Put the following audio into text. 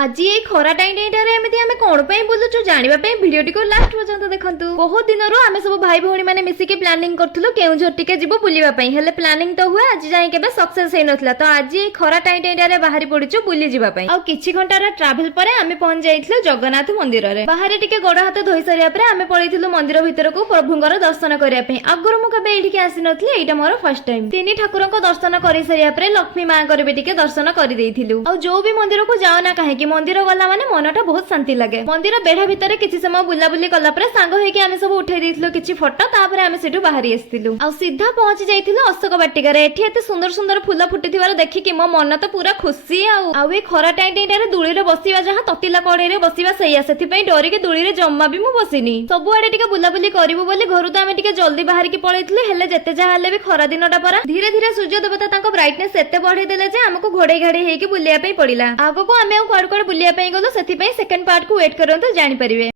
आज ये खरा टाइम टाइम एमती आमे कोन पई बुलुचु जानिबा पई वीडियोटी को लास्ट पर्यंत देखंतु। बहुत दिन रो आमे सब भाई भौणी माने मिसिके प्लानिंग करथुलो केउझर टिके जिवो बुलिबा पई हेले प्लानिंग तो हुए आज जाय केबे सक्सेस हे नथला। तो आज ये खरा टाइम टाइम रे बाहरी पडिचु बुली जिबा पई। आ किछि घंटा रा ट्रैवल परे आमे पहुंच जाइथिलो जगन्नाथ मंदिर रे। बाहर टिके गोड़ हाथ धोई सरिया परे आमे पळैथिलो मंदिर भितर को प्रभुंकर दर्शन करिया पई। आगुर मु केबे एठी के आसी नथली एटा मोर फर्स्ट टाइम। तिनी ठाकुरन को दर्शन करि सरिया परे लक्ष्मी मां करबे टिके दर्शन करि देइथिलु। आ जो भी मंदिर को जाओ ना काहे कि मंदिर गला माने मनटा बहुत शांति लगे। मंदिर बेढ़ा भितर किछि समय बुलाबुली कला परे सांग होई कि आमे सब उठै देइथिलो किछि फोटो तापरे आमे सेठु बाहरी आस्थिलु। आ सीधा पहुंची जाइथिलो अशोक बाटिका रे। एठी एते सुंदर सुंदर फूल फुटिथिबार देखि कि मो मन तो पूरा खुशी। आ ए खरा टाइम रे दुळी रे बसिबा जहा ततिला कड़े रे बसिबा सैया सेथि पई डरी के दुळी रे जम्मा भी मु बसिनी। सबु आडे टिके बुलाबुली करिवु बोली घरु तो आमे टिके जल्दी बाहर की पळैथिले। हेले जेते जहा हले भी खरा दिनटा परा धीरे धीरे सूर्य देवता तांको ब्राइटनेस एते बढ़ै देले जे हमको घोड़े घाड़ी हेकी बुलिया पई पड़िला। आगो को आमे कुआड कुआड बुलिया पई गलो सेथि पई सेकंड पार्ट को वेट करंतो जानि परिबे।